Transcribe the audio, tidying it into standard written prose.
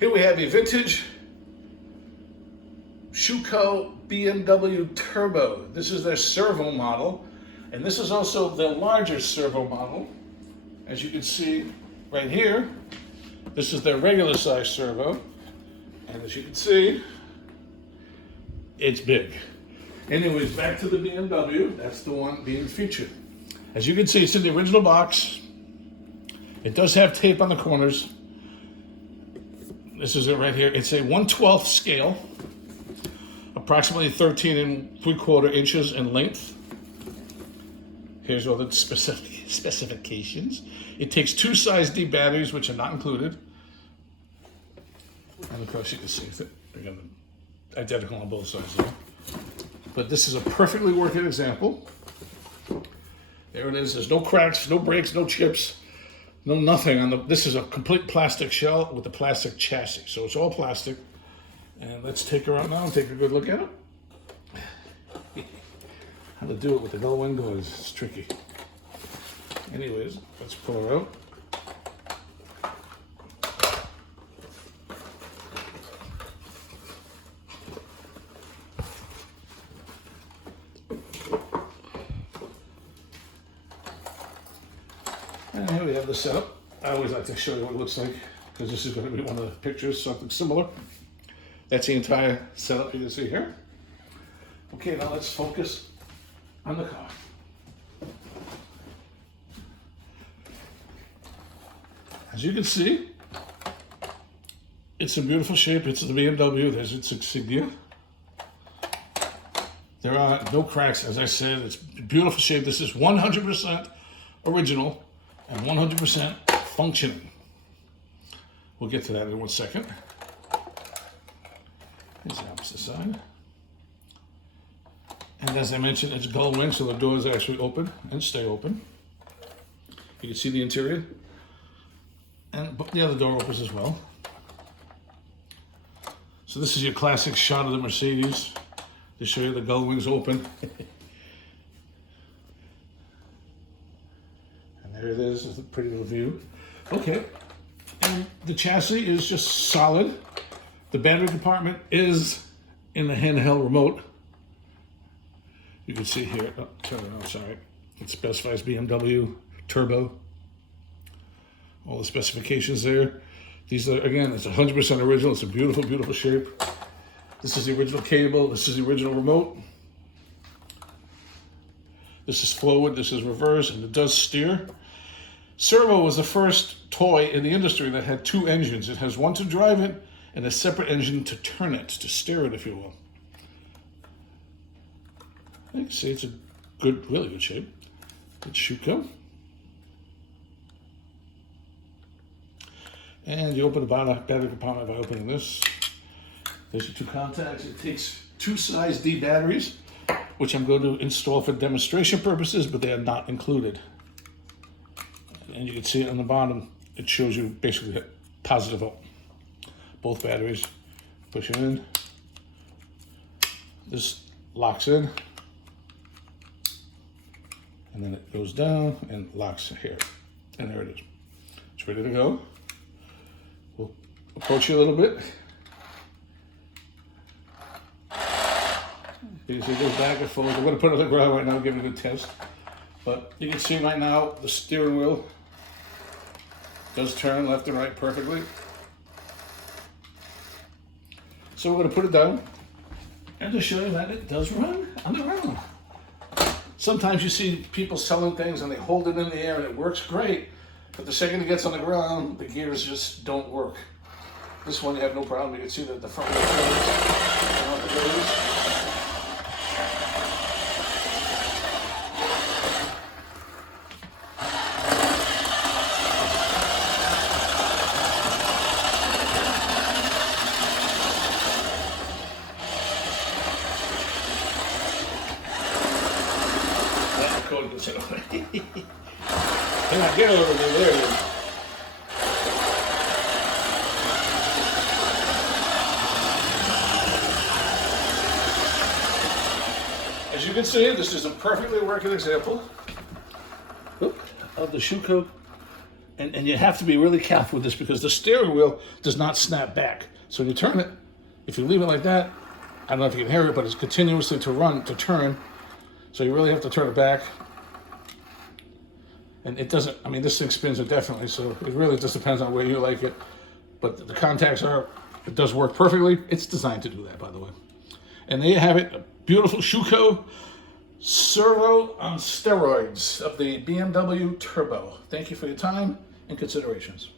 Here we have a vintage SCHUCO BMW Turbo. This is their Servo model, and this is also the larger Servo model. As you can see right here, this is their regular size Servo, and as you can see, it's big. Anyways, back to the BMW. That's the one being featured. As you can see, it's in the original box. It does have tape on the corners. This is it right here. It's a 1/12 scale, approximately 13 3/4 inches in length. Here's all the specifications. It takes 2 size D batteries, which are not included. And of course, you can see that they're identical on both sides there. But this is a perfectly working example. There it is. There's no cracks, no breaks, no chips. No, nothing on the. This is a complete plastic shell with a plastic chassis, so it's all plastic. And let's take her out now and take a good look at it. How to do it with the gull wing doors? It's tricky. Anyways, let's pull her out. And here we have the setup. I always like to show you what it looks like because this is going to be one of the pictures, something similar. That's the entire setup you can see here. Okay, now let's focus on the car. As you can see, it's in beautiful shape. It's the BMW. There's its insignia. There are no cracks, as I said. It's beautiful shape. This is 100% original and 100% functioning. We'll get to that in 1 second. Here's the opposite side. And as I mentioned, it's gull wing, so the doors actually open and stay open. You can see the interior. And the other door opens as well. So this is your classic shot of the Mercedes to show you the gull wings open. There it is, it's a pretty little view. Okay, and the chassis is just solid. The battery compartment is in the handheld remote. You can see here, oh, turn it on, sorry. It specifies BMW Turbo. All the specifications there. These are, again, it's 100% original. It's a beautiful, beautiful shape. This is the original cable. This is the original remote. This is forward, this is reverse, and it does steer. Servo was the first toy in the industry that had 2 engines. It has one to drive it and a separate engine to turn it, to steer it, if you will. You can see it's a good, really good shape. It's SCHUCO. And you open the battery compartment by opening this. There's your 2 contacts. It takes 2 size D batteries, which I'm going to install for demonstration purposes, but they are not included. And you can see it on the bottom, it shows you basically positive out. Both batteries, push it in. This locks in. And then it goes down and locks here. And there it is. It's ready to go. We'll approach you a little bit. You can see it goes back and forth. I'm going to put it on the ground right now, give it a good test. But you can see right now the steering wheel does turn left and right perfectly. So we're going to put it down and to show you that it does run on the ground. Sometimes you see people selling things and they hold it in the air and it works great, but the second it gets on the ground, the gears just don't work. This one you have no problem. You can see that the front wheel turns. Come on, get over there. There it is. As you can see, this is a perfectly working example of the SCHUCO And you have to be really careful with this because the steering wheel does not snap back. So when you turn it, if you leave it like that, I don't know if you can hear it, but it's continuously to turn. So you really have to turn it back. And it doesn't, I mean, this thing spins indefinitely, so it really just depends on where you like it. But the contacts it does work perfectly. It's designed to do that, by the way. And there you have it, a beautiful SCHUCO Servo on steroids of the BMW Turbo. Thank you for your time and considerations.